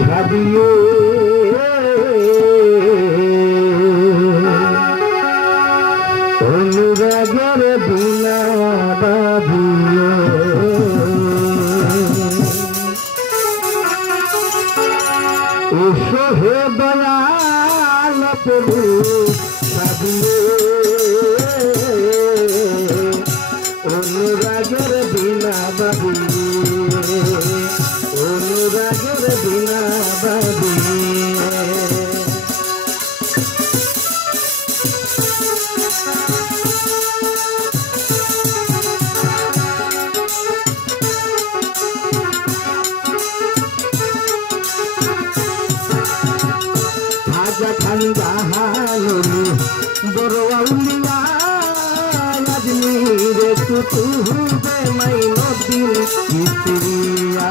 সাজিয়ে অনুরাগের বিনা বাঁধিয়ে এসো হে প্রভু সাজিয়ে বিনা বাঁধিয়ে হাজা ঠান্ডা হালনি বড় আউলিয়া আজমিরে তুতু হুবে মাই নদীর ভিতরিয়া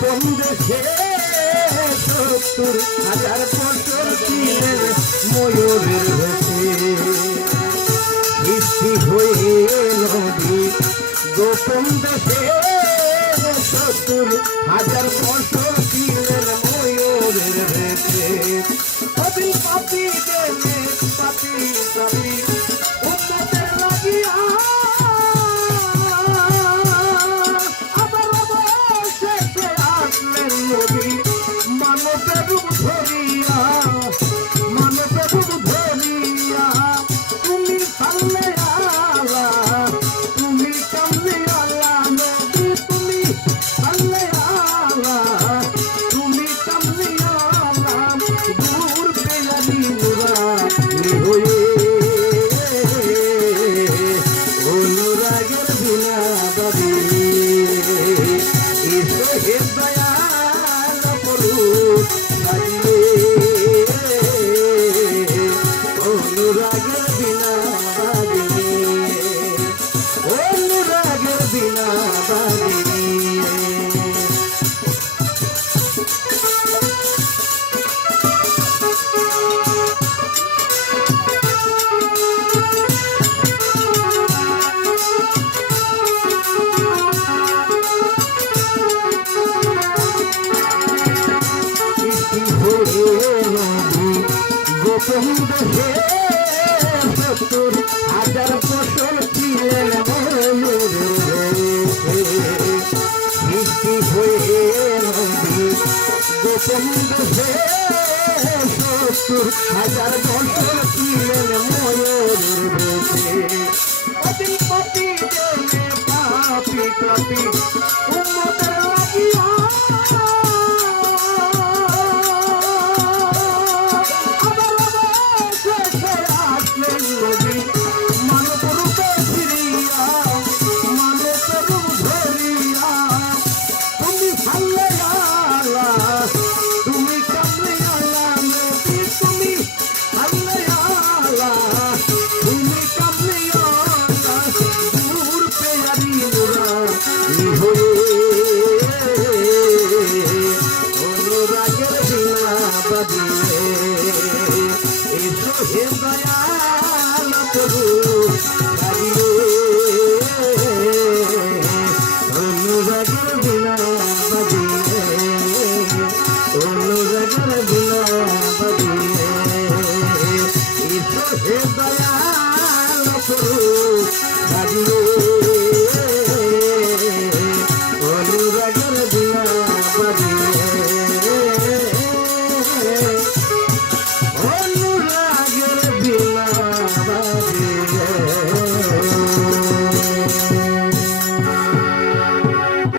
গোপন দেশে সত্তর হাজার বছর ছিলেন ময়ূরের ভেসে সৃষ্টি হয়ে নদী, গোপন দেশে সত্তর হাজার বছর ছিলেন ময়ূরের ভেসে অনুরাগের বিনা সত্তর হাজার ফসল ছিলেন ময়ূরের বেশে। সৃষ্টি হয়ে নদী গোপন হাজার পাপি পাপি